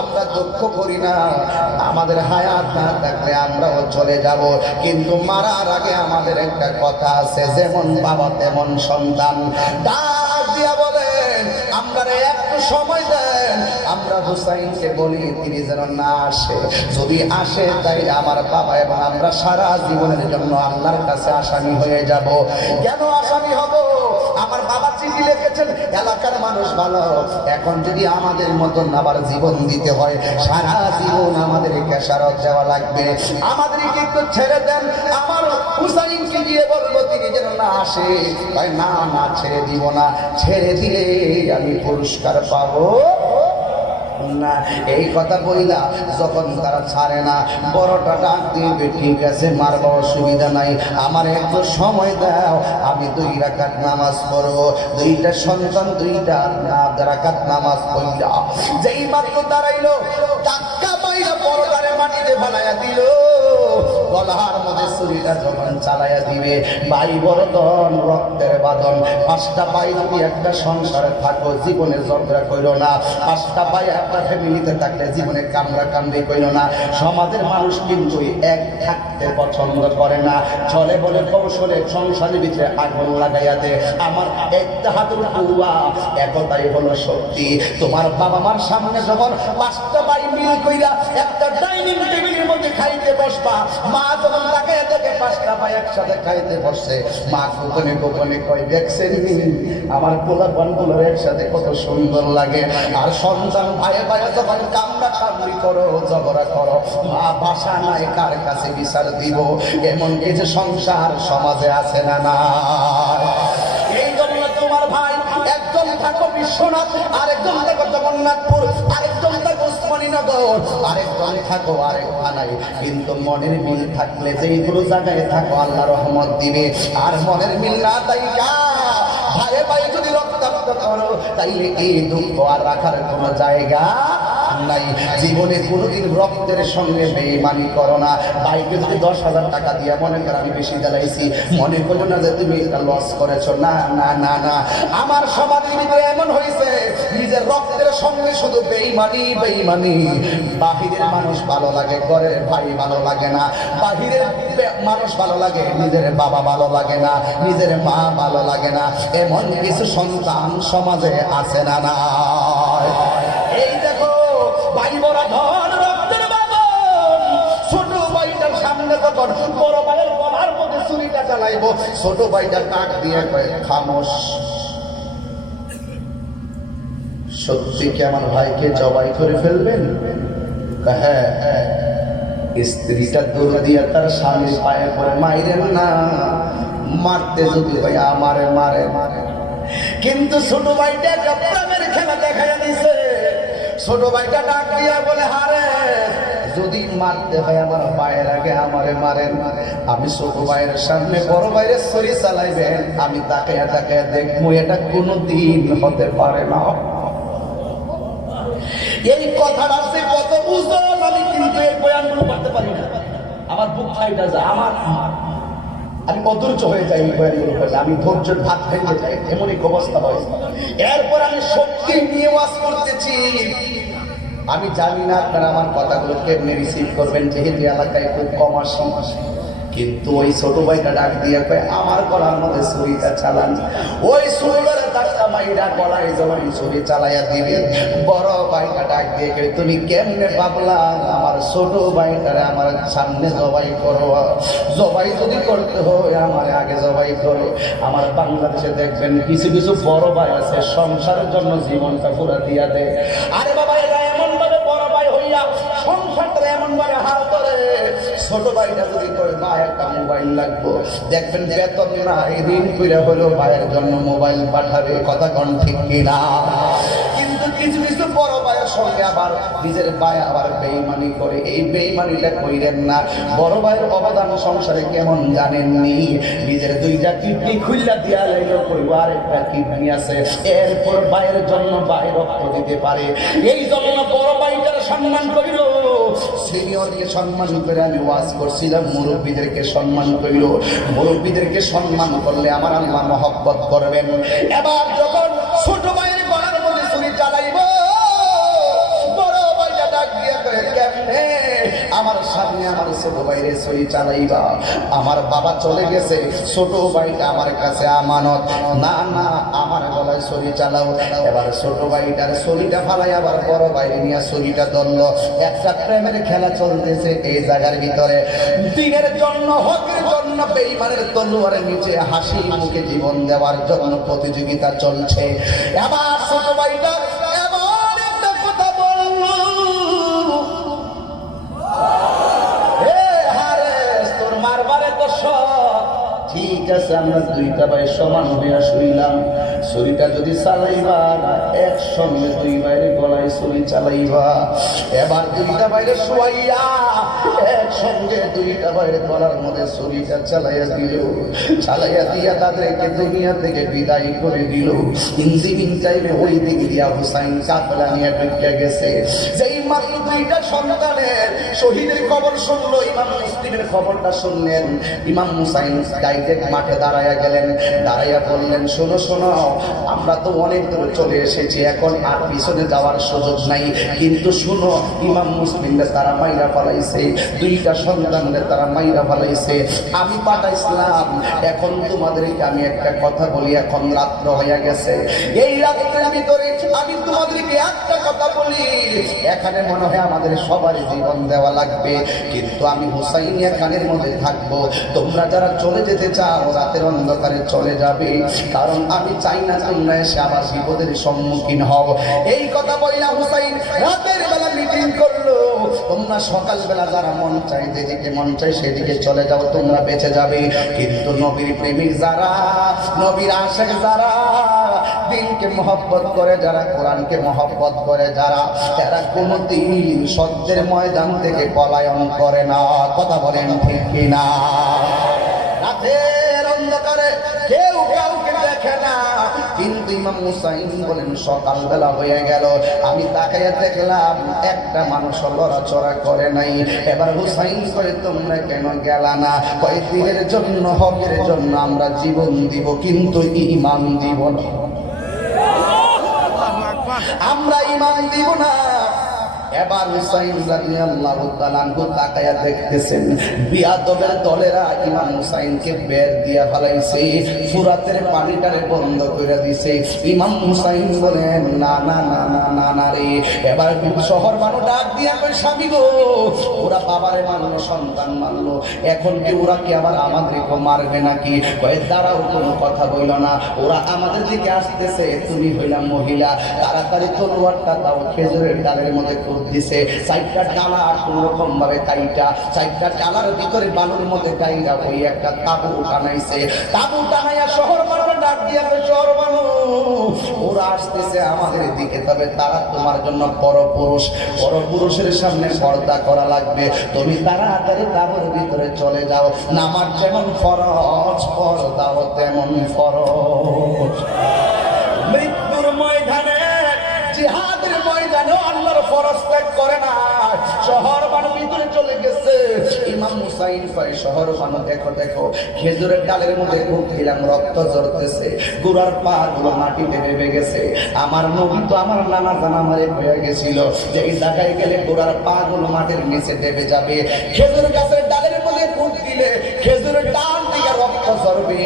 আমরা দুঃখ করি না, আমাদের হায়াত না থাকলে আমরাও চলে যাব, কিন্তু মারার আগে আমাদের একটা কথা আছে, যেমন বাবা তেমন সন্তান। ডাক দিয়া বলেন আমরা একটু সময় দেন, আমরা হুসাইনকে বলি তিনি যেন না আসে, যদি আসে তাই আমার বাবা এবং আমরা সারা জীবনের জন্য আল্লাহর কাছে আসামি হয়ে যাব। কেন আসামি হব? আমার বাবা চিঠি লিখেছেন, এলাকার মানুষ ভালো, এখন যদি আমাদের মতন আবার জীবন দিতে হয়, সারা জীবন আমাদের কেশারত দেওয়া লাগবে, আমাদেরকে একটু ছেড়ে দেন। আমার হুসাইনকে গিয়ে বলবো তিনি যেন না আসে, ভাই না না ছেড়ে দিব না, ছেড়ে দিলে আমি পুরস্কার পাবো না। এই কথা বইলা যখন তারা ছাড়ে না, বড়টা ডাক দিবে, ঠিক আছে মারবা, অসুবিধা নাই, আমার একটু সময় দাও, আমি 2 রাকাত নামাজ পড়বো। 2টা সন্তান 2টা রাকাত নামাজ পড়লা, যেই মাত্র দাঁড়াইলো টাক্কা পাইলা পরদারে মাটিতে ফেলাইয়া দিল, গলার মধ্যে ছুরিটা যখন চালাইয়া দিবে, ভাই বরদন রক্তের বাঁধন, 5টা ভাই যদি একটা সংসারে থাকো জীবনে ঝগড়া কইরো না, 5টা ভাই একটা ফ্যামিলিতে থাকলে জীবনে কামড়া কামড়ি কইরো না। সমাজের মানুষ কিন্তু এক থাকতে পছন্দ করে না, চলে বলে কৌশলে সংসারের ভিতরে আগুন লাগাইয়া দে। আমার একটা হাতের কুয়া, একটাই হলো শক্তি। তোমার বাবা মার সামনে যখন 5টা ভাই মিল কইরা একটা ডাইনিং টেবিলের মধ্যে খাইতে বসবা, মা যখন লাগাইয়া দেখে 5টা ভাই একসাথে খাইতে বসছে, মা গোপনে গোপনে কয় দেখছেন আমার পোলা পানগুলোর একসাথে কত সুন্দর লাগে। আর সন্তান ভাইয়ে ভাইয়ে যখন কামড়া কামড়ি করো, ঝগড়া করো, মা বাসা নাই কার কাছে বিচার দিব, এমন কিছু সংসার সমাজে আছে না না? এই জন্য তোমার ভাই একজন থাকো বিশ্বনাথ, আরেকজন থাকো জগন্নাথপুর, আরেকজন থাকো উসমানীনগর, আরেকজন থাকো আরেক থানায়, কিন্তু মনের মিল থাকলে যেইগুলো জায়গায় থাকো আল্লাহ রহমত দিবে। আর মনের মিল না তাইকা ভাইয়ে ভাই যদি রক্তাক্ত করো, তাইলে এই দুঃখ আর রাখার কোনো জায়গা নাই। জীবনে কোনোদিন রক্তের সঙ্গে বেঈমানি করো না। ভাইকে যদি 10,000 টাকা দিয়া মনে করো আমি বেশি জ্বালাইছি, মনে করো না যে তুমি এটা লস করেছো, না না না না। আমার সমাজের ভিতরে এমন হয়েছে, নিজের রক্তের সঙ্গে শুধু বেঈমানি বেঈমানি। বাহিরের মানুষ ভালো লাগে, ঘরের ভাই ভালো লাগে না, বাহিরের মানুষ ভালো লাগে, নিজের বাবা ভালো লাগে না, নিজের মা ভালো লাগে না, এমন কিছু সন্তান সমাজে আছে না না? এই দেখো ভাই বড় ধন রক্তের বাঁধন, ছোট ভাইটার সামনে যখন বড় ভাইয়ের গলার মধ্যে ছুরিটা চালাইবো, ছোট ভাইটা ডাক দিয়ে কয় খামোশ। সত্যি কি আমার ভাইকে জবাই করে ফেলবেন? হ্যাঁ। স্ত্রীটা দৌড় দিয়া তার স্বামীর পায়ে পড়ে, মাইরেন না, মারতে যদি ভাই আমারে মারে মারে। কিন্তু ছোট ভাইটা একটা প্রেমের খেলা দেখাইয়া দিছে। ছোট ভাইটা ডাক দিয়া বলে, হারে যদি মারতে হয় আমার ভাইয়ের আগে আমারে মারেন, আমি ছোট ভাইয়ের সামনে বড় ভাইয়ের ছুরি চালাইবেন, আমি তাকাইয়া তাকাইয়া দেখবো, এটা কোনোদিন হতে পারে না। এই কথাটা সে কত বুঝতো আমি কিন্তু এই বয়ানগুলো করতে পারি না, আমার বুক ফাইটা যায়, আমি অধৈর্য হয়ে যাই এই বয়ানগুলো করলে, আমি ধৈর্যের ভাত ভেঙে যাই, এমন এক অবস্থা হয়। এরপর আমি শক্তি নিয়ে ওয়াজ করতেছি। আমি জানি না আপনারা আমার কথাগুলো কেমনে রিসিভ করবেন, যেহেতু এলাকায় খুব কম আসি, কিন্তু ওই ছোট ভাইটা ডাক দিয়ে কয় আমার গলার মধ্যে ছুরিটা চালান। ওই ছুরিটার ধাক্কা মাইরা গলায় যখন ছুরি চালাইয়া দিবে, বড় ভাইটা ডাক দিয়ে কয় তুমি কেমনে ভাবলা আমার ছোট ভাইটারে আমার সামনে জবাই করো? জবাই যদি করতে হয় আমার আগে জবাই করো। আমার বাংলাদেশে দেখবেন কিছু কিছু বড় ভাই আছে সংসারের জন্য জীবনটা পুরা দিয়া দেয়। আরে বাবা, এরা এমন ভাবে বড় ভাই হইয়া সংসারটা এমন ভাবে হাল ধরে, ছোট ভাইটা যদি করে ভাই একটা মোবাইল লাগবো, দেখবেন বেতন না ঋণ করে হলেও ভাইয়ের জন্য মোবাইল পাঠাবে। কথা কোন ঠিক কিনা? কিন্তু কিছু কিছু বড় ভাইয়ের সঙ্গে আবার নিজের ভাই আবার বেঈমানি করে। এই বেঈমানিটা কইরেন না। বড় ভাইয়ের অবদান সংসারে কেমন জানেননি? নিজের 2টা কিডনি খুললা দিয়া লাইলো, কইব আরেকটা কিডনি আছে, এরপর ভাইয়ের জন্য ভাই রক্ত দিতে পারে। এই জন্য বড় ভাইটার সম্মান করিল, সিনিয়রকে সম্মান করে আমি ওয়াজ করছিলাম, মুরব্বীদেরকে সম্মান করিল। মুরব্বীদেরকে সম্মান করলে আমার আল্লাহ মহব্বত করবেন। এবার যখন ছোট ভাইয়ের গলার মধ্যে ছুরি চালাইব, বড় ভাইটা আমার সামনে আমার ছোট ভাইরে ছুরি চালাইবা। আমার বাবা চলে গেছে, ছোট ভাইটা আমার কাছে আমানত। না না, আমার গলায় ছুরি চালাও। এবার ছোট ভাইটার ছুরিটা ফালাই আবার বড় ভাইরে নিয়ে ছুরিটা ধরলো। একটা প্রেমের খেলা চলতেছে এই জায়গার ভিতরে। দিনের জন্য, হকের জন্য বেঈমানের তলোয়ারের নিচে হাসি মুখে জীবন দেওয়ার জন্য প্রতিযোগিতা চলছে। এবার ছোট ভাইটা এমন একটা কথা বলল, হে হারেস, তোর মারবারে তো সব ঠিক আছে, আমরা দুইটা ভাই সমান হইয়া শুইলাম। ছুরিটা যদি চালাইবা একসঙ্গে দুই ভাইয়ের গলায় ছুরি চালাইবা। এবার দুইটা বাইরে শুয়াইয়া একসঙ্গে দুইটা বাইরে গলার মধ্যে ছুরিটা চালাইয়া দিল। চালাইয়া দিয়া তাদেরকে দুনিয়া থেকে বিদায় করে দিল। ইঞ্জিনিয়ারিং টাইমে ওই দিক দিয়া হুসাইন কাফেলা নিয়ে ঢুকে গেছে। যেই মাত্র দুইটা সন্তানের শহীদের খবর শুনলো, ইমাম মুসলিমের খবরটা শুনলেন। ইমাম হুসাইন ডাইরেক্ট মাঠে দাঁড়াইয়া গেলেন। দাঁড়াইয়া বললেন, শোনো শোনো, আমরা তো অনেক দূরে চলে এসেছি, এখন আর পিছনে যাওয়ার সুযোগ নাই। কিন্তু শুনো, ইমাম মুসলিমদের তারা মাইরা ফেলাইছে, দুইটা সন্তানদের তারা মাইরা ফেলাইছে। আমি পাঠাইছিলাম, এখন তোমাদেরকে আমি একটা কথা বলি। এখন রাত্র হইয়া গেছে, এই রাত্রের ভিতরে আমি তোমাদেরকে একটা কথা বলি। এখানে মনে হয় আমাদের সবারই জীবন দেওয়া লাগবে, কিন্তু আমি হুসাইনিয়া খানের মধ্যে থাকবো। তোমরা যারা চলে যেতে চাও রাতের অন্ধকারে চলে যাবে, কারণ আমি চাই না তোমরা এসে আবার বিপদের সম্মুখীন হও। এই কথা বললা হুসাইন রাতের বেলা মিটিং করলো। তোমরা সকালবেলা যারা মন চাই, যেদিকে মন চাই সেদিকে চলে যাও, তোমরা বেঁচে যাবে। কিন্তু নবীর প্রেমিক যারা, নবীর আশিক যারা, দিনকে মহব্বত করে যারা, কোরআনকে মহব্বত করে যারা, তারা কোনোদিন সত্যের ময়দান থেকে পলায়ন করে না। কথা বলেন ঠিক কিনা? রাতের অন্ধকারে কেউ কাউকে দেখে না, কিন্তু ইমাম হুসাইন বলেন সকালবেলা হয়ে গেল, আমি তাকাইয়া দেখলাম একটা মানুষ লড়াচড়া করে নাই। এবার হুসাইন করে, তোমরা কেন গেলা না? কয় দিনের জন্য, হকের জন্য আমরা জীবন দিব, কিন্তু ঈমান দিব না, আমরা ঈমান দিব না। এবার হুসাইন রাদিয়াল্লাহু তাআলা আনহু তাকায়া দেখতেছেন বিয়াদবের দলেরা ইমাম হুসাইনকে বের দিয়া ফেলাইছে, ফুরাতের পানিটারে বন্ধ করে দিছে। ইমাম হুসাইন বলেন, না না না না না না রে। এবার শহর মানুষ ডাক দিয়া কই, স্বামী গো, ওরা বাবারে মারলো, সন্তান মারলো, এখন কি ওরা কি আবার আমাদেরকে মারবে নাকি? কয়ে দাঁড়াও, কোনো কথা বইল না, ওরা আমাদের দিকে আসতেছে, তুমি হইলাম মহিলা, তাড়াতাড়ি তলোয়ারটা দাও। খেজুরের ডালের মধ্যে দিছে, চারটা ডালা আর কোন রকম ভাবে কাইটা, চারটা ডালার ভিতরে বালুর মধ্যে কাইরা ওই একটা তাবু টানাইছে। তাবু টানাইয়া শহর মানুষ ডাক দিয়া, শহর মানুষ ওরা আসতেছে আমাদের দিকে, তবে তারা তোমার জন্য পরপুরুষ, পরপুরুষের সামনে পর্দা করা লাগবে। তুমি তাড়াতাড়ি তাবুর ভিতরে চলে যাও। নামাজ যেমন ফরজ, পর্দাও তেমন ফরজ। মৃত্যুর ময়দানে, জিহাদের ময়দানে আল্লাহর ফরজ ত্যাগ করে না। শহর বানু ভিতরে চলে গেছে। ইমাম হুসাইন কয়, শহর বানু দেখো দেখো, খেজুরের ডালের মধ্যে খুব দিলাম, রক্ত ঝরতেছে, গোড়ার পা গুলো মাটিতে ডেবে গেছে। আমার নবী তো আমার নানা জানা মারে হয়ে গেছিল যে এই জায়গায় গেলে গোড়ার পা গুলো মাটির নিচে ডেবে যাবে। খেজুর গাছের ডালের মধ্যে ফুট দিলে খেজুরের ডাল থেকে রক্ত ঝরবে।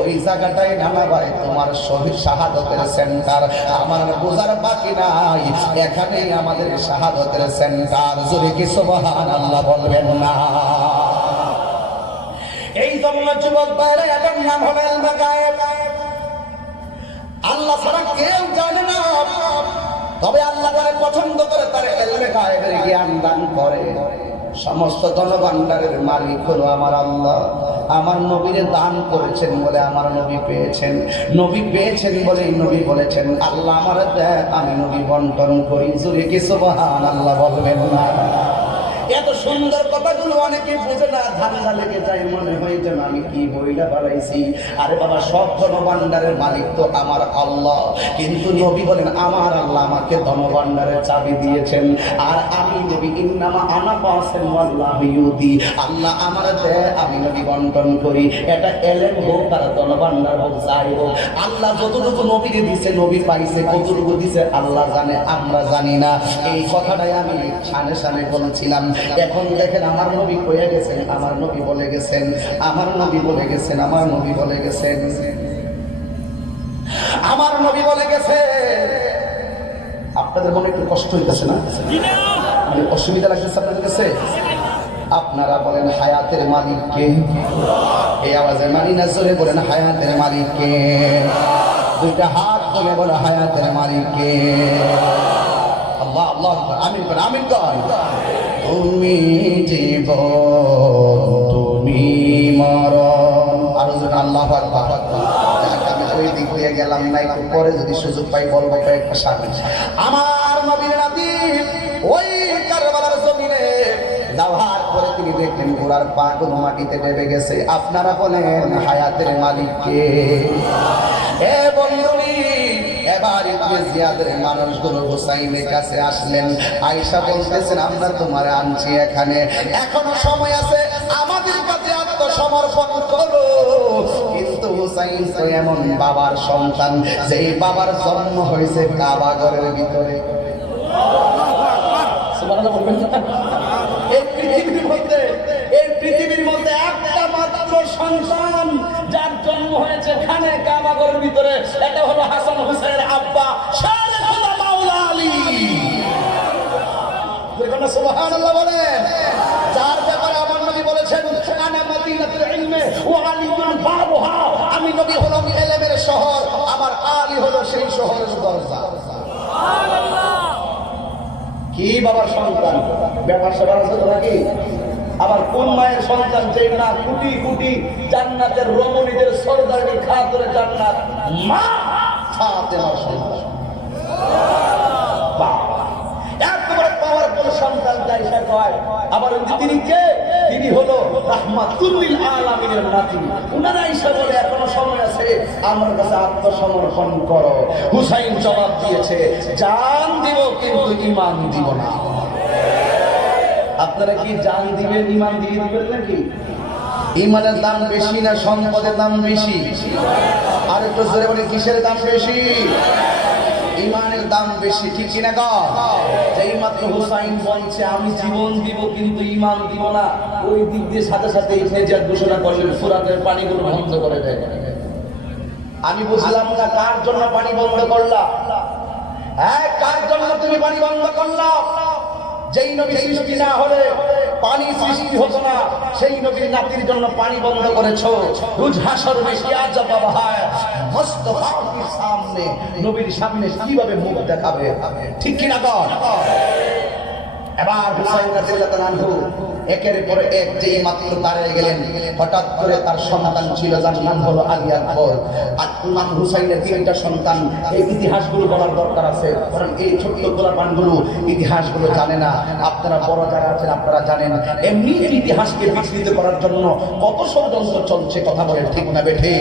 ওই জায়গাটাই নানা ভাই তোমার শহীদ শাহাদতের সেন্টার। আমার বোঝার বাকি নাই, এখানেই আমাদের শাহাদতের সেন্টার। জোরে কি সুবহানাল্লাহ বলবেন না? এই জন্য যুবক ভাইরা, এটার নাম হলো ইলমে গায়েব। আল্লাহ ছাড়া কেউ জানে না, তবে আল্লাহ যারা পছন্দ করে তার ইলমে গায়েবের জ্ঞান দান করে। সমস্ত ধনভাণ্ডারের মালিক হলো আমার আল্লাহ। আমার নবীরে দান করেছেন বলে আমার নবী পেয়েছেন, নবী পেয়েছেন বলেই নবী বলেছেন, আল্লাহ আমার দেয়, আমি নবী বন্টন করি। জোরে কি সুবহানাল্লাহ বলবেন না? এত সুন্দর কথাগুলো অনেকে বুঝে না, ধান্দা লেগে যায়, মনে হয় যেন আমি কি বইলা বাড়াইছি। আরে বাবা, সব ধনভাণ্ডারের মালিক তো আমার আল্লাহ, কিন্তু নবী বলেন আমার আল্লাহ আমাকে ধনভাণ্ডারের চাবি দিয়েছেন, আর আমি নবী ইন্নামা আনা কাসিম ওয়াল্লাহু ইউতি, আল্লাহ আমার দেয়, আমি নবী বন্টন করি। এটা এলেম হোক আর ধনভাণ্ডার হোক, যাই হোক, আল্লাহ যতটুকু নবীকে দিছে নবী পাইছে, কতটুকু দিছে আল্লাহ জানে, আমরা জানি না। এই কথাটাই আমি সামনে সামনে বলছিলাম। এখন দেখেন আমার নবী কয়ে গেছেন, আমার নবী বলে গেছেন, আমার নবী বলে গেছেন, আমার নবী বলে গেছেন, আমার নবী বলে গেছে। আপনাদের মনে একটু কষ্ট হইতেছে না? মানে অসুবিধা লাগতেছে আপনাদের কাছে? আপনারা বলেন হায়াতের মালিক কে? এই আওয়াজে মানি না, জোরে বলেন হায়াতের মালিক কে? দুইটা হাত তুলে বলে হায়াতের মালিক কে? আল্লাহ আল্লাহ আমিন কর, আমিন কর। তুমি জীবন, তুমি মরণ। আর আল্লাহু আকবার। আমি ওই দিক দিয়ে গেলাম না, একটু পরে যদি সুযোগ পাই বলবো কয়েকটা সামনে। আমার নবীর নাতি ওই কারবালার জমিনে যাওয়ার পরে তিনি দেখলেন ঘোড়ার পা গুলো মাটিতে ডেবে গেছে। আপনারা বলেন হায়াতের মালিক কে? এ বন্ধুরি, এবার ইবনে জিয়াদের মানুষগুলো হুসাইনের কাছে আসলেন। আয়েশা বলতেছেন আমরা তোমারে আনছি এখানে, এখনো সময় আছে, আমাদের কাছে আত্মসমর্পণ করো। কিন্তু হুসাইন তো এমন বাবার সন্তান, যেই বাবার জন্ম হয়েছে কাবা ঘরের ভিতরে। সুবহানাল্লাহ বলবেন না? এই পৃথিবীর মধ্যে একটা মাত্র সন্তান যার জন্ম হয়েছে খানে কাবা ঘরের ভিতরে, এটা হলো হাসান হুসাইনের আব্বা শারে খোদা মাওলা আলী। সুবহানাল্লাহ বলেন। যার ব্যাপারে আমার নবী বলেছেন আনা মদিনাতুল ইলমি ওয়া আলিয়ুন বাবুহা, আমি নবী হলাম ইলমের শহর, আমার আলী হলো সেই শহরের দরজা। সুবহানাল্লাহ। কি বাবার সন্তান, ব্যাপার সেবার আছে তো নাকি? আবার কোন মায়ের সন্তান যে না কোটি কোটি জান্নাতের রমণীদের সরদারি খাতরে জান্নাত, মা ফাতেমার সন্তান। একেবারে পাওয়ারফুল সন্তান আয়েশা কয়। আবার তিনি কে? তিনি হলো রাহমাতুল লিল আলামিনের নাতি। উনার আয়েশা বলে এখনো সময় আছে, আমার কাছে আত্মসমর্পণ করো। হুসাইন জবাব দিয়েছে জান দিব কিন্তু ঈমান দিব না। আপনারা কি জান দিবেন, ঈমান দিয়ে দিবেন নাকি? ঈমানের দাম বেশি না সম্পদের দাম বেশি? আর একটু জোরে বলে কিসের দাম বেশি? ঈমানের দাম বেশি, ঠিক কিনা গো? যেই মাত্র হুসাইন বলছে আমি জীবন দিব কিন্তু ঈমান দিব না, ওই দিক দিয়ে সাথে সাথে ইবনে জিয়াদ ঘোষণা করলেন ফুরাতের পানিগুলো বন্ধ করে দেয়। আমি বুঝলাম না কার জন্য পানি বন্ধ করলা? হ্যাঁ, কার জন্য তুমি পানি বন্ধ করলা? যেই নবী সৃষ্টি না হলে পানি সৃষ্টি হতো না, সেই নবীর নাতির জন্য পানি বন্ধ করেছো। রোজ হাসর মে কিয়া জবাব হয়, মুস্তাফার সামনে নবীর সামনে কিভাবে মুখ দেখাবে, ঠিক কি না বল? এবার হুসাইন রাদিয়াল্লাহু আনহু একের পর এক যেই মাত্র দাঁড়িয়ে গেলেন, হঠাৎ করে তার সন্তান ছিল যার নাম হলো আলী আকবর। আর ইমাম হুসাইনের তিনটা সন্তান। এই ইতিহাসগুলো বলার দরকার আছে, কারণ এই ছোট্ট গোলাপানগুলো ইতিহাসগুলো জানে না। আপনারা বড় যারা আছেন আপনারা জানেন, এমনি ইতিহাসকে বিকৃত করার জন্য কত ষড়যন্ত্র চলছে, কথা বলে ঠিক না বেঠে?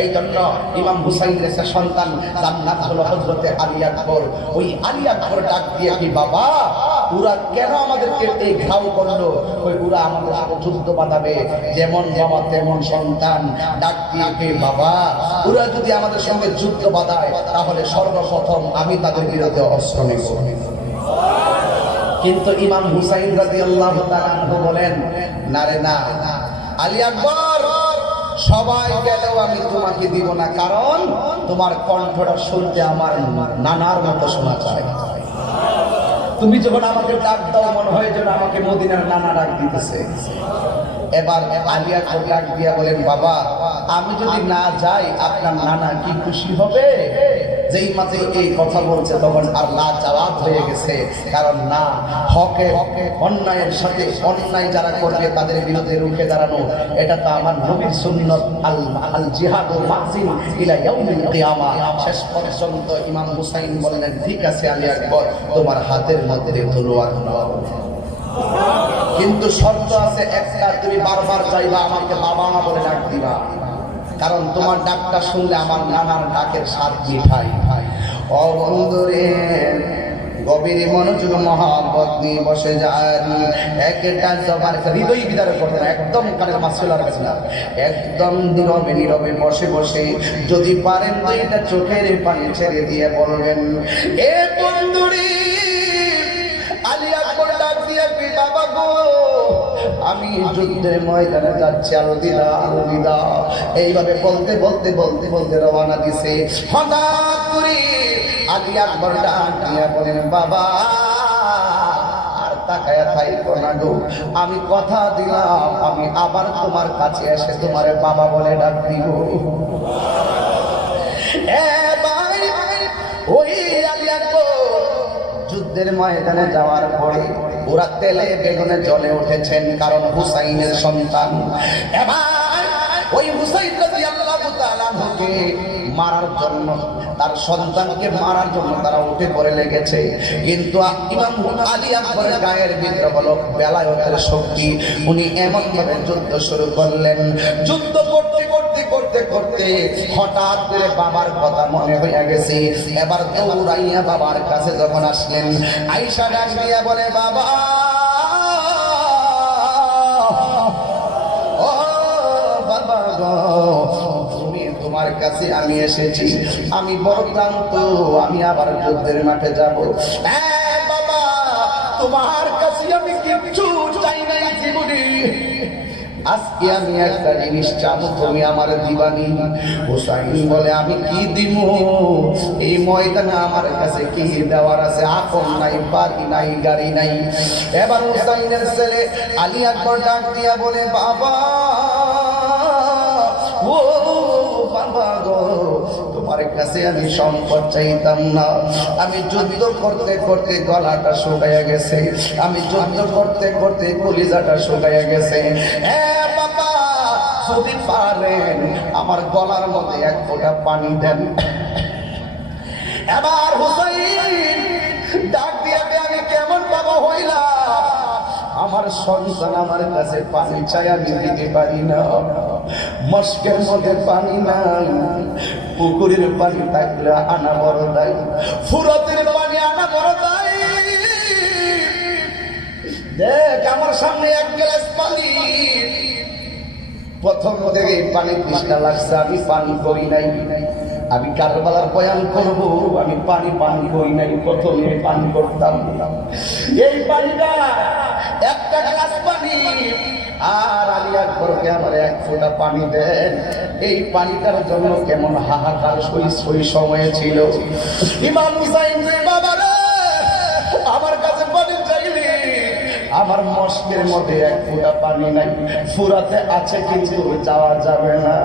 এই জন্য ইমাম হুসাইনের একটা সন্তান যার নাম হলো হযরতে আলী আকবর। ওই আলী আকবর ডাক দিয়ে কি বাবা ওরা কেন আমাদেরকে এই ঘাও করলো? ওই ওরা আমাদের সাথে যুদ্ধ বাঁধাবে, যেমন বাবা তেমন সন্তান। ডাক দিয়ে বাবা ওরা যদি আমাদের সঙ্গে যুদ্ধ বাঁধায় তাহলে সর্বপ্রথম আমি তাদের বিরুদ্ধে অস্ত্র নেব। কিন্তু ইমাম হুসাইন রাদিয়াল্লাহু তাআলা আনহু বলেন না রে না, আলী আকবর সবাই গেলেও আমি তোমাকে দিব না, কারণ তোমার কণ্ঠটা শুনতে আমার নানার মতো শোনা যায়। তুমি যখন আমাকে ডাক দাও মনে হয় যেন আমাকে মদিনার নানা ডাক দিতেছে। এবার আলী আকবর ডাক দিয়া বলেন বাবা আমি যদি না যাই আপনার নানা কি খুশি হবে? যেই মাত্র এই কথা বলছে তখন আর লাজবাব হয়ে গেছে, কারণ না হকে অন্যায়ের সাথে অন্যায় যারা করবে তাদের বিরুদ্ধে রুখে দাঁড়ানো, এটা তো আমার নবীর সুন্নাত। আল জিহাদু মাযিন ইলা ইয়াউমিল কিয়ামা। শেষ পর্যন্ত ইমাম হুসাইন বললেন ঠিক আছে আলী আকবর তোমার হাতের মধ্যে তলোয়ার নাও, কিন্তু শর্ত আছে একটা, তুমি বারবার চাইবা আমাকে বাবা বলে ডাক দিবা, কারণ তোমার ডাকটা শুনলে আমার নানার ডাকের স্বাদ মিঠাই। ও বন্ধুরে গভীর মনোযোগ মহাব্বত নিয়ে বসে যান। একটা জবান হৃদয় বিদারে করতেন, একদম কানের মাসুলার কাছে না, একদম নীরবে নীরবে বসে বসে যদি পারেন তো এটা চোখের পানি ছেড়ে দিয়ে বলবেন এ বন্ধুরে আলী আকবর ডাক দিয়ে বাবা আমি যুদ্ধের ময়দানে যাচ্ছি, আলবিদা আলবিদা। এইভাবে বলতে বলতে বলতে বলতে রওনা দিছে। হঠাৎ করে আলী আকবর ডাক দিয়া বলেন, বাবা আর তাকায়া থাইকো না গো, আমি কথা দিলাম আমি আবার তোমার কাছে এসে তোমারে বাবা বলে ডাক দিব। ওই আলী আকবর যুদ্ধের ময়দানে যাওয়ার পরে ওরা তেলে বেগুনে জ্বলে উঠেছেন, কারণ হুসাইনের সন্তান। এবার ওই হুসাইন রাদিয়াল্লাহু তাআলা আনহুকে মারার জন্য, তার সন্তানকে মারার জন্য তারা উঠে পড়ে লেগেছে। কিন্তু ইমাম আলী আকবরের গায়ের ভিতরে হলো বেলায়েতের শক্তি। উনি এমন ভাবে যুদ্ধ শুরু করলেন, যুদ্ধ করতে করতে করতে করতে হঠাৎ করে বাবার কথা মনে হয়ে গেছে। এবার দৌড়াইয়া বাবার কাছে যখন আসলেন, আয়েশা ডাক দিয়া বলে, বাবা ও বাবা গো, তোমার কাছে আমি এসেছি, আমি বড় ক্লান্ত, আমি আবার যুদ্ধের মাঠে যাব। বাবা তোমার কাছে আমি কিছু চাই নাই জীবনে, আজকে আমি একটা জিনিস চাবো, তুমি আমার দিবানি। হুসাইন বলে, আমি কি দিব? এই ময়দানে আমার কাছে কি দেওয়ার আছে? আপন নাই, বাড়ি নাই, গাড়ি নাই। এবার হুসাইনের ছেলে আলী আকবর ডাক দিয়া বলে, বাবা ও বাবা গো, তোমার কাছে আমি সম্পদ চাইতাম না, আমি যুদ্ধ করতে করতে গলাটা শুকাইয়া গেছে, আমি যুদ্ধ করতে করতে কলিজাটা শুকাইয়া গেছে। বাবা যদি পারেন আমার গলার মধ্যে এক ফোঁটা পানি দেন। এবার হুসাইন ডাক দিয়া, আমি কেমন বাবা হইলাম, আমার সন্তান আমার কাছে পানি চাই, আমি দিতে পারি না। মস্কের মধ্যে পানি নাই, পুকুরের পানি থাকলে আনা বড় দায়, ফুরাতের পানি আনা বড় দায়। দেখ আমার সামনে এক গ্লাস পানি, প্রথম থেকে পানি তৃষ্ণা লাগছে, আমি পানি করি নাই। আমি কারবালার বয়ান করবো, আমি পানি পান করি নাই, প্রথমে পান করতাম। এই পানিটা একটা গ্লাস পানি, আর আলী আকবরকে আমার এক ফোঁটা পানি দেন। এই পানিটার জন্য কেমন হাহাকার সই সময়ে ছিল। ইমাম হুসাইন, বাবা রে আমার কাছে পানি চাইলি, আমার মস্কের মধ্যে এক ফোঁটা পানি নাই, ফুরাতে আছে কিন্তু যাওয়া যাবে না।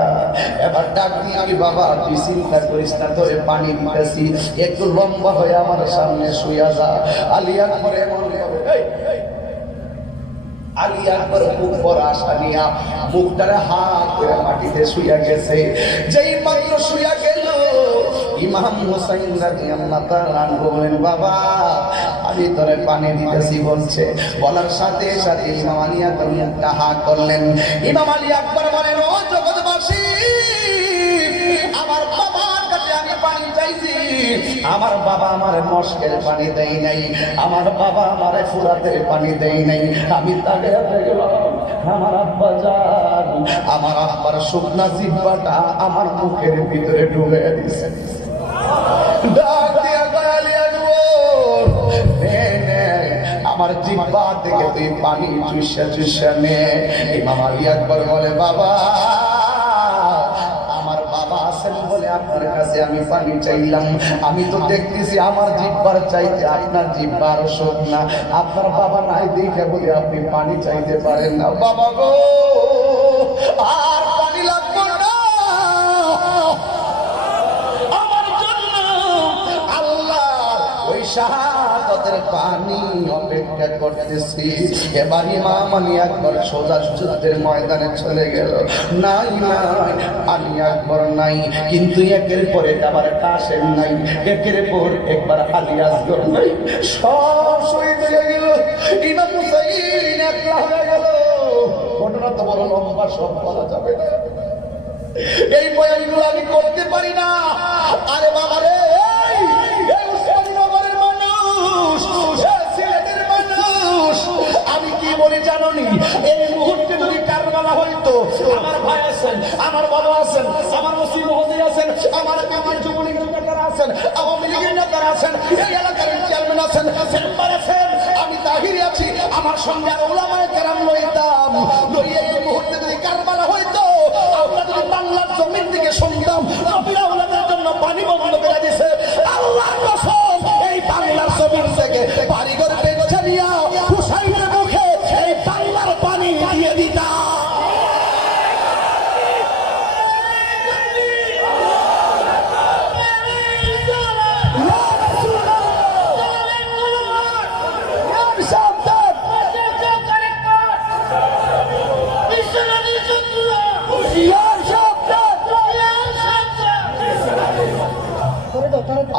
এবার ডাক দিয়ে, আমি বাবা তুই চিন্তা করিস না, তোরে পানি দিতেছি, একটু লম্বা হয়ে আমার সামনে শুইয়া যা। আলী আকবর এমন আলী আকবর মুখ পর আশা নিয়া মুখটারে হাত করে মাটিতে শুইয়া গেছে। যেই মাত্র শুইয়া গেল, ইমাম হুসাইন রাদিয়াল্লাহু তাআলা বলেন, বাবা আমি তোরে পানি দিতেছি বলছে। বলার সাথে সাথে ইমাম আলী আকবর মুখটা হা করলেন। ইমাম আলী আকবর বলেন, ও জগৎবাসী, আমার বাবার কাছে আমি পানি চাইছি, আমার বাবা আমার মস্কের পানি দেয় নাই, আমার বাবা আমার ফুরাতের পানি দেয় নাই। আমি তাকে দেখলাম আমার আব্বা যান, আমার আব্বার শুকনা জিহ্বাটা আমার মুখের ভিতরে ঢুকে দিছে। ডাক দিয়া গালি আনবো, আমার জিহ্বা থেকে তুই পানি চুষা চুষা নে। ইমাম আলী আকবর বলে, বাবা আমার বাবা আছেন বলে আপনার কাছে আমি পানি চাইলাম, আমি তো দেখতেছি আমার জিহ্বার চাইতে আপনার জিহ্বা আরো শুকনা, আপনার বাবা নাই দেখে বলে আপনি পানি চাইতে পারেন না। বাবা গো আর পানি লাগবে না, আমার জন্য আল্লাহ ওই শাহাদাতের পানি অপেক্ষা করতেছি। এবার ইমাম আলী আকবর সোজা যুদ্ধের ময়দানে চলে গেল। নাই নাই আলী আকবর নাই, কিন্তু একের পর এক আবার কাসেম নাই, একের পর একবার আলী আসগর নাই, সব শহীদ হয়ে গেল। ইমাম হুসাইন একলা হয়ে গেল। ঘটনা তো বড় লম্বা, সব বলা যাবে না, এই বয়ানগুলো আমি করতে পারি না। আরে বাবা রে, আমি কি বলি জানি, এই মুহূর্তে যদি কারবালা হইতো, আমার ভাই আছেন, আমার বাবা আছেন, আমার মুসলিম মহোদয় আছেন, আমার আমার যুবলীগের নেতারা আছেন, আওয়ামী লীগের নেতারা আছেন, এই এলাকার চেয়ারম্যান আছেন, মেম্বার আছেন, আমি তাহিরি আছি, আমার সঙ্গে আর ওলামায়ে কেরাম লইতাম। থেকে বাড়িঘর বেচে নিয়ে হুসাইনের মুখে এই বাংলার পানি দিয়ে দিতা।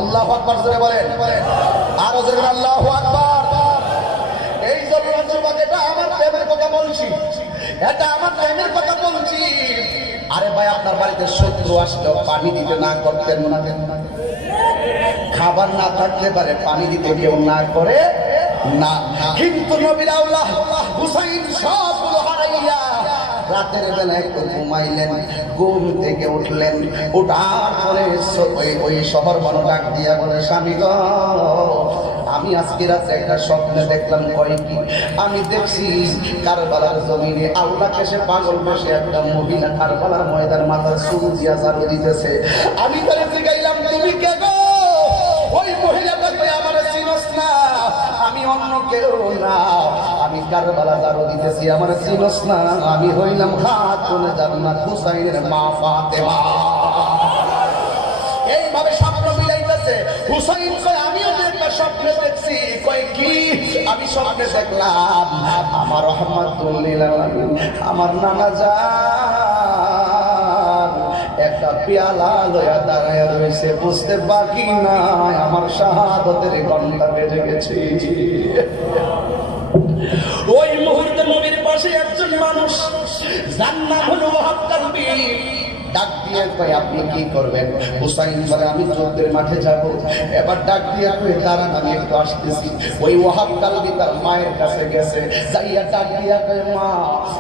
আল্লাহু আকবার জোরে বলেন, আরো জোরে আল্লাহু আকবার। এই জন্য যুবক, এটা আমার প্রেমের কথা বলছি, এটা আমার প্রেমের কথা বলছি। আরে ভাই, আপনার বাড়িতে শত্রু আসলেও পানি দিতে না করতেন না? খাবার না থাকতে পারে, পানি দিতে কেউ না করে না। কিন্তু নবীর আওলাদ হুসাইন সবগুলো হারাইয়া রাতের বেলা একটু ঘুমাইলেন, ঘুম থেকে উঠলেন, ওঠার পরে ওই শহর বন ডাক দিয়া বলে, স্বামী গো, আমি আজকে রাতে একটা স্বপ্নে দেখলাম। কয় কি? আমি দেখছি কারবালার জমিনে আল্লাহ কেসে পাগল বসে একটা মহিলা কারবালার ময়দান মাথার চুল দিয়া ঝাড়ু দিতেছে। আমি তারে জিগাইলাম, তুমি কে গো? ওই মহিলাটা কই, আমার চিনস না? আমি অন্য কেউ না, আমি কারবালা ঝাড়ু দিতেছি, আমার চিনস না? আমি হইলাম খাতুনে জান্নাত হুসাইনের মা ফাতেমা। এইভাবে স্বপ্ন মিলাইতেছে। হুসাইন কয়, আমিও একটা স্বপ্নে দেখছি। কয় কি? আমি স্বপ্নে দেখলাম আমার রহমাতুল লিল আলামিন, আমার নানা জান একটা পেয়ালা লয়া দাঁড়ায় রয়েছে, বুঝতে বাকি নাই আমার শাহাদাতের ঘন্টা বেজে গেছে। ওই মুহূর্তে নবীর পাশে একজন মানুষ, যার নাম হলো ওয়াহাব কালবি, ডাক দিয়ে কয়, আপনি কি করবেন? হুসাইন বলে, আমি যুদ্ধের মাঠে যাব। এবার ডাক দিয়ে কয়, দাঁড়ান, আমি একটু আসতেছি। ওই ওয়াহাব কালবি তার মায়ের কাছে গেছে, যাইয়া ডাক দিয়া কয়, মা,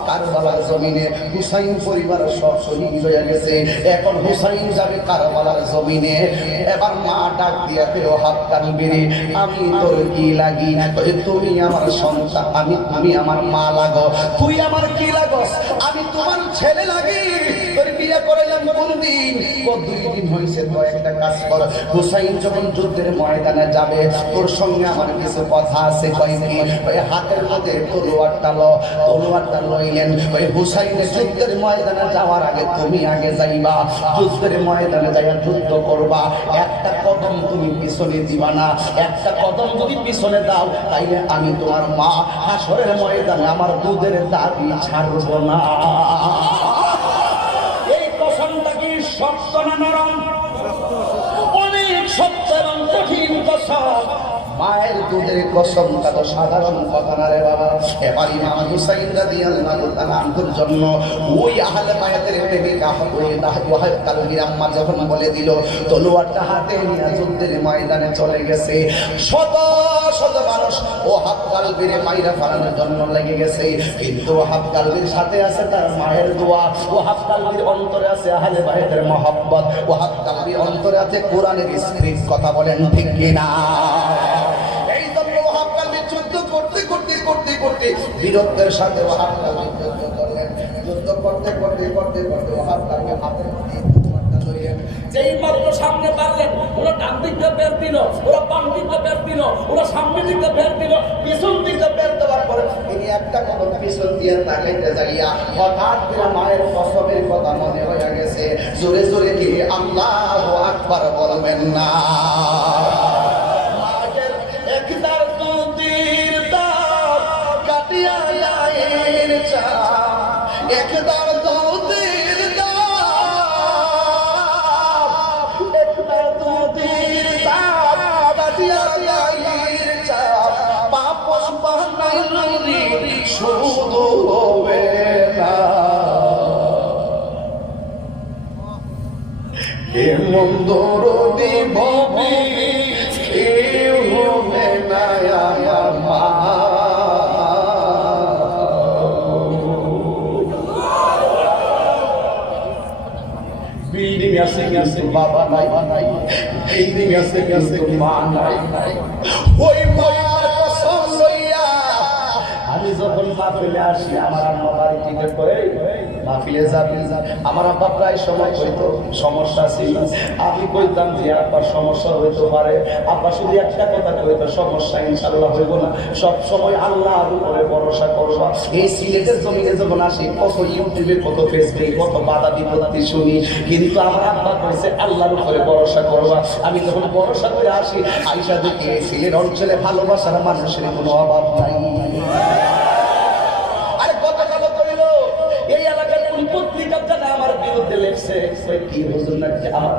কারবালার জমিনে হুসাইন পরিবার সব শহীদ হয়ে গেছে, এখন হুসাইন যাবে কারবালার জমিনে। এবার মা ডাক দিয়া কয়, ওয়াহাব কালবি রে, আমি তোর কি লাগি? কয়, তুমি আমার সন্তান, আমি আমার মা লাগো। তুই আমার কি লাগস? আমি তোমার ছেলে লাগি। তোর বিয়ে করাইলাম কোন দিন? ও 2 দিন হয়েছে। তো একটা কাজ কর, হুসাইন যখন যুদ্ধের ময়দানে যাবে, তোর সঙ্গে আমার কিছু কথা আছে। কয় কি? ওই হাতের মধ্যে তলোয়ারটা ল। তলোয়ারটা লইলেন। ওই হুসাইনের যুদ্ধের ময়দানে যাওয়ার আগে তুমি আগে যাইবা, যুদ্ধের ময়দানে যাইয়া যুদ্ধ করবা। একটা কদম তুমি পিছনে দিবা না। একটা কদম যদি পিছনে দাও, তাইলে আমি তোমার মা হাসরের ময়দানে আমার দুধের দাবি ছাড়ব না। শক্ত না নরম? অনেক শক্ত এবং কঠিন কসম। মায়ের দুধের কসমটা তো সাধারণ কথা না রে বাবা। এবার ইমাম হুসাইন রাদিয়াল্লাহু তাআলা আনহুর জন্য ওই আহলে বায়াতের প্রেমিকা ওয়াহাব কালবির আম্মা যখন বলে দিল, তলোয়ারটা হাতে নিয়ে যুদ্ধের ময়দানে চলে গেছে। শত শত মানুষ ওয়াহাব কালবির মাইরা ফালানোর জন্য লেগে গেছে, কিন্তু ওয়াহাব কালবির সাথে আছে তার মায়ের দোয়া, ওয়াহাব কালবির অন্তরে আছে আহলে বায়াতের মহব্বত, ওয়াহাব কালবির অন্তরে আছে কোরআনের স্পিরিট। কথা বলেন ঠিক কিনা? করতে বীরত্বের সাথে ওয়াহাব কালবি যুদ্ধ করলেন। যুদ্ধ করতে ওয়াহাব কালবি হাতের মধ্যে তলোয়ারটা লইলেন। যেই মাত্র সামনে পারলেন, ওরা ডান দিকে বের দিল, ওরা বাম দিকে বের দিল, ওরা সামনে দিকে বের দিল, পিছন দিকে বের দেওয়ার পরে তিনি একটা কদম পিছন দিয়ে তাকাইতে যাইয়া হঠাৎ করে মায়ের কসমের কথা মনে হয়ে গেছে। জোরে জোরে কি আল্লাহু আকবার বলবেন না? একদার দুধের পাপস বানাইলি শুধু হবে না। এ মন্দর দিবি কেউ হবে না আমার মা। বিল্ডিং আছে কিন্তু বাবা নাই, বিল্ডিং আছে কিন্তু মা নাই। ওই মায়ের কসম লইয়া আমি যখন মাহফিলে আসি, আমার আম্মা বাড়ি টিকে করে মাহফিলে যাবি। আমার আব্বা প্রায় সময় হয়তো সমস্যা ছিল, আমি কইতাম যে আব্বার সমস্যা হইতে পারে, আব্বা শুধু একটা কথা কইতো, সমস্যা ইনশাআল্লাহ হইব না, সব সময় আল্লাহর উপরে ভরসা করবা। এই সিলেটের জমিনে যখন আসি, কত ইউটিউবে, কত ফেসবুকে, কত বাধা বিপত্তি শুনি, কিন্তু আমার আব্বা কইছে আল্লাহর উপরে ভরসা করবা। আমি যখন ভরসা করে আসি, আইসা দেখি এই সিলেট অঞ্চলে ভালোবাসার মানুষের কোনো অভাব নাই। আরে কত কথা কইল, এই এলাকার কোন পত্রিকা জানে আমার বিরুদ্ধে লেখছে, কি হুজুর নাকি আমার